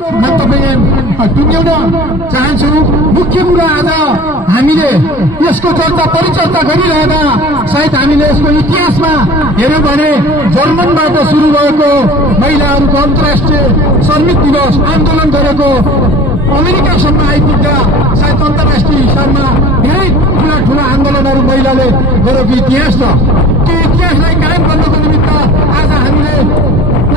म तपाईँ टुङ्ग्याउन चाहन्छु। मुख्य कुरा आज हामीले यसको चर्चा परिचर्चा गरिरहेका सायद हामीले यसको इतिहासमा हेर्यौं भने जर्मनबाट सुरु भएको महिलाहरूको अन्तर्राष्ट्रिय श्रमिक दिवस आन्दोलन गरेको अमेरिकासम्म आइपुग्दा सायद अन्तर्राष्ट्रिय हिसाबमा धेरै ठूला आन्दोलनहरू महिलाले गरेको इतिहास छ। त्यो इतिहासलाई कायम गर्नको निमित्त आज हामीले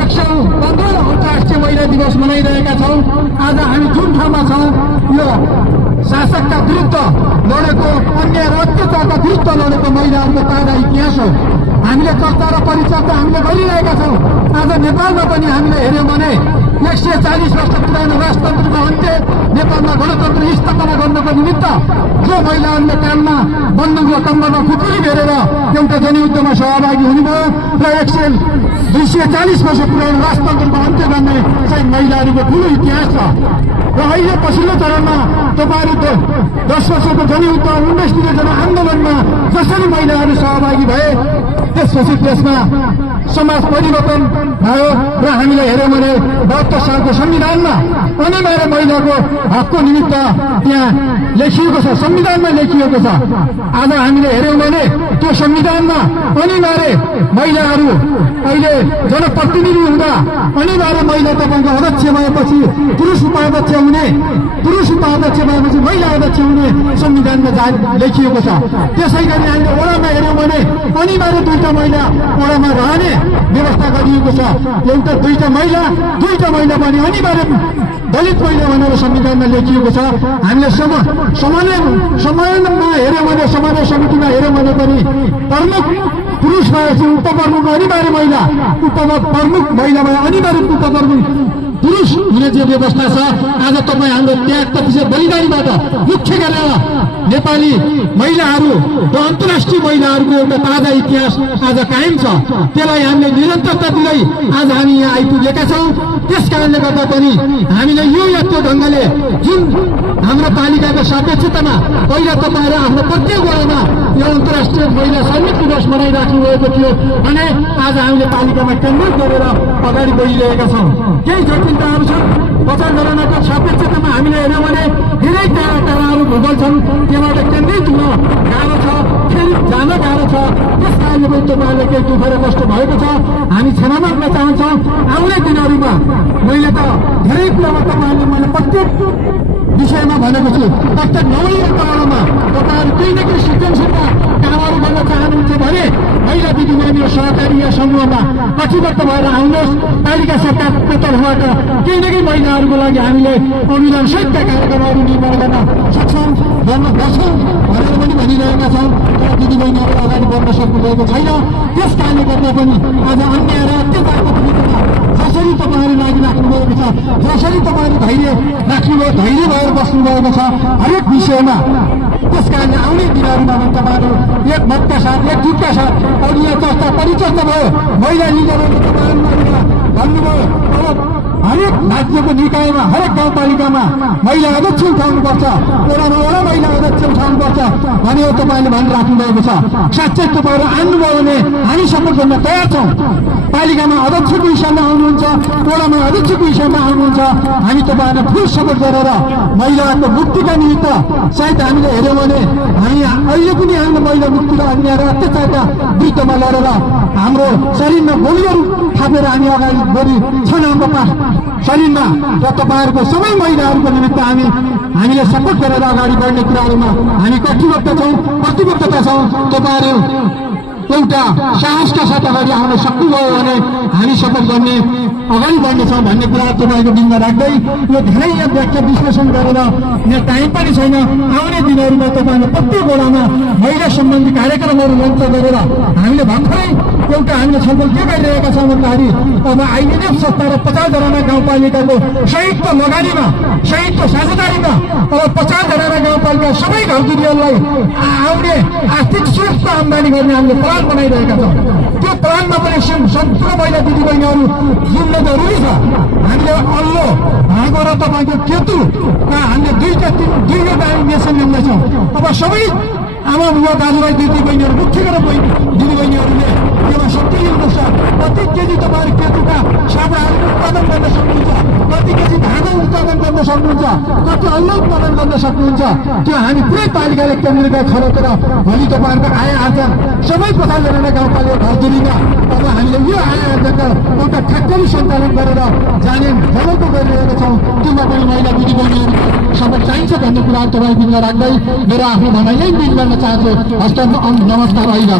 115औं अन्तर्राष्ट्रिय महिला दिवस मनाइरहेका छौं। आज हामी जुन ठाउँमा छौं यो शासकका विरुद्ध लडेको अन्याय र अत्याचारका विरुद्ध लडेको महिलाहरूको ताजा इतिहास हो। हामीले चर्चा र परिचर्चा हामीले गरिरहेका छौं। आज नेपालमा पनि हामीले हेर्यौं भने 140 वर्ष पुरानो राजतन्त्रको अन्त्य, नेपालमा गणतन्त्र स्थापना गर्नको निमित्त जो महिलाहरूले कानमा बन्दुक र कम्बरमा खुकुरी भेरेर एउटा जनयुद्धमा सहभागी हुनुभयो र 240 वर्ष पुरानो राजतन्त्रको अन्त्य गर्ने चाहिँ महिलाहरूको ठूलो इतिहास छ। र अहिले पछिल्लो चरणमा तपाईहरु 10 वर्षको जनयुद्ध 19 दिने आन्दोलनमा जसरी महिलाहरू सहभागी भए त्यसपछि त्यसमा समाज परिवर्तन भयो र हामीले हेर्यौं भने 72 सालको संविधानमा अनिवार्य महिलाको हकको निमित्त त्यहाँ लेखिएको छ, संविधानमा लेखिएको छ। आज हामीले हेर्यौं भने त्यो संविधानमा अनिवार्य महिलाहरू अहिले जनप्रतिनिधि हुँदा अनिवार्य महिला तपाईँको अध्यक्ष भएपछि पुरुष उपाध्यक्ष हुने, पुरुष उपाध्यक्ष भएपछि महिला अध्यक्ष हुने संविधानमा लेखिएको छ। त्यसै गरी हामीले वडामा हेर्यौं भने अनिवार्य 2टा महिला वडामा रहने व्यवस्था गरिएको छ। एउटा 2टा महिला पनि अनिवार्य दलित महिला भनेर संविधानमा लेखिएको छ। हामीले समयमा हेर्यौं भने समन्वय समितिमा हेर्यौं भने पनि प्रमुख पुरुष भएपछि उपप्रमुख अनिवार्य महिला, उपप्रमुख महिला भए अनिवार्य उपप्रमुख पुरुष हुने जो व्यवस्था छ। आज तपाईँ हाम्रो त्याग प्रतिशत बलिदानीबाट मुख्य गरेर नेपाली महिलाहरू र अन्तर्राष्ट्रिय महिलाहरूको एउटा ताजा इतिहास आज कायम छ। त्यसलाई हामीले निरन्तरता दिँदै आज हामी यहाँ आइपुगेका छौं। त्यस कारणले गर्दा पनि हामीले यो यस्तो ढंगले जुन हाम्रो पालिकाको सापेक्षतामा पहिला तपाईहरु आफ्नो प्रत्येक वडामा यो अन्तर्राष्ट्रिय महिला श्रमिक दिवस मनाइराख्नु भएको थियो भने आज हामीले पालिकामा केन्द्रित गरेर अगाडि बढिरहेका छौं। केही जटिलताहरू छन्। 50 जनाको सापेक्षतामा हामीले हेर्यौं भने धेरै टाढाहरू भूगोल छन्, त्यहाँबाट केन्द्रित हुन गाह्रो छ, फेरि जान गाह्रो छ। त्यस कारणले पनि तपाईहरुले केही दुःख र कष्ट भएको छ। हामी क्षमा माग्न चाहन्छौं। आउने दिनहरूमा मैले त धेरै कुरामा तपाईहरुले मैले प्रत्येक विषयमा भनेको छु। प्रत्येक 9 वडामा तपाईहरु केही न केही सृजनशीलता कामहरू गर्न चाहनुहुन्छ भने महिला दिदीबहिनी सहकारी या समूहमा कटिबद्ध भएर आउनुहोस्। पालिका सरकारको तर्फबाट केही न केही महिलाहरूको लागि हामीले अनुदान सहितका कार्यक्रमहरू निर्माण गर्न सक्छौं, गर्न सक्छौं भनेर पनि भनिरहेका छौं। तर दिदीबहिनीहरू अगाडि बढ्न सक्नुभएको छैन। त्यस कारणले गर्दा पनि आज अन्याय र अत्याचारको विरुद्धमा जसरी तपाईहरु लागिराख्नु भएको छ, जसरी तपाईहरु धैर्य भएर बस्नु भएको छ हरेक विषयमा, त्यस कारणले आउने दिनहरूमा तपाईहरु एक मतका साथ, एक जुटका साथ अघि यहाँ चर्चा परिचर्चा भयो। महिला लिडरहरूले तपाईँहरुमा भन्नुभयो अब हरेक राज्यको निकायमा, हरेक गाउँपालिकामा महिला अध्यक्ष उठाउनुपर्छ, वडामा वडा महिला अध्यक्ष उठाउनुपर्छ भनेर तपाईँले भनिराख्नु भएको छ। साँच्चै तपाईँहरू आउनुभयो भने हामी सपोर्ट गर्न तयार छौं। पालिकामा अध्यक्षको हिसाबमा आउनुहुन्छ, वडामा अध्यक्षको हिसाबमा आउनुहुन्छ, हामी तपाईँहरूलाई फुल सपोर्ट गरेर महिलाहरूको मुक्तिका निमित्त सायद हामीले हेर्यौं भने हामी अहिले पनि हाम्रो महिला मुक्ति र अन्याय र अत्याचारका विरुद्धमा लडेर हाम्रो शरीरमा गोलीहरू थापेर हामी अगाडि बढी छन् हाम्रो शरीरमा। र तपाईहरुको सबै महिलाहरूको निमित्त हामीले सपोर्ट गरेर अगाडि बढ्ने कुराहरूमा हामी कटिबद्ध छौं, प्रतिबद्धता छौं। तपाईहरु एउटा साहसका साथ अगाडि आउन सक्नुभयो भने हामी सपोर्ट गर्ने अगाडि बढ्नेछौँ भन्ने कुरा तपाईँको बिचमा राख्दै यो धेरै व्याख्या विश्लेषण गरेर यहाँ टाइम पनि छैन। आउने दिनहरूमा तपाईँले प्रत्येक वडामा महिला सम्बन्धी कार्यक्रमहरू लन्च गरेर हामीले भर्खरै एउटा हामीले छलफल के गरिरहेका छौँ भन्दाखेरि अब आइएनएफ 50 जना गाउँपालिकाको संयुक्त लगानीमा, संयुक्त साझेदारीमा अब 50 जना गाउँपालिका सबै घरजुरीहरूलाई आउने आर्थिक स्रोत आमदानी गर्ने हामीले प्लान बनाइरहेका छौँ। त्यो प्लानमा पनि सम्पूर्ण महिला दिदीबहिनीहरू जुट्न जरुरी छ। हामीले अल्लो भागो र तपाईँको केतुमा हामीले दुईवटा मेसिन ल्याउँदैछौँ। अब सबै आमा बुवा दाजुभाइ दिदीबहिनीहरू मुख्य गरेर दिदीबहिनीहरूले यसमा सक्रिय हुनुपर्छ। प्रति केजी तपाईँहरू केतुका साबुनहरू उत्पादन गर्न सक्नुहुन्छ, प्रति केजी धागो गर्न सक्नुहुन्छ, कति अलग प्रदान गर्न सक्नुहुन्छ, त्यो हामी पुरै पालिकाले केन्द्रका खरोकेर भोलि तपाईँहरूको आय आर्जन सबै पछाडि गाउँपालिका घरधुरीमा अब हामीले यो आय आर्जनका एउटा ठ्याक्कै सञ्चालन गरेर जाने जगतको गरिरहेका छौँ। त्योमा पनि महिला दिदीबहिनीहरू सबै चाहिन्छ भन्ने कुरा तपाईँ बिचमा राख्दै मेरो आफ्नो भनाइ यही बिच गर्न चाहन्छु। हस्त नमस्कार। अहिले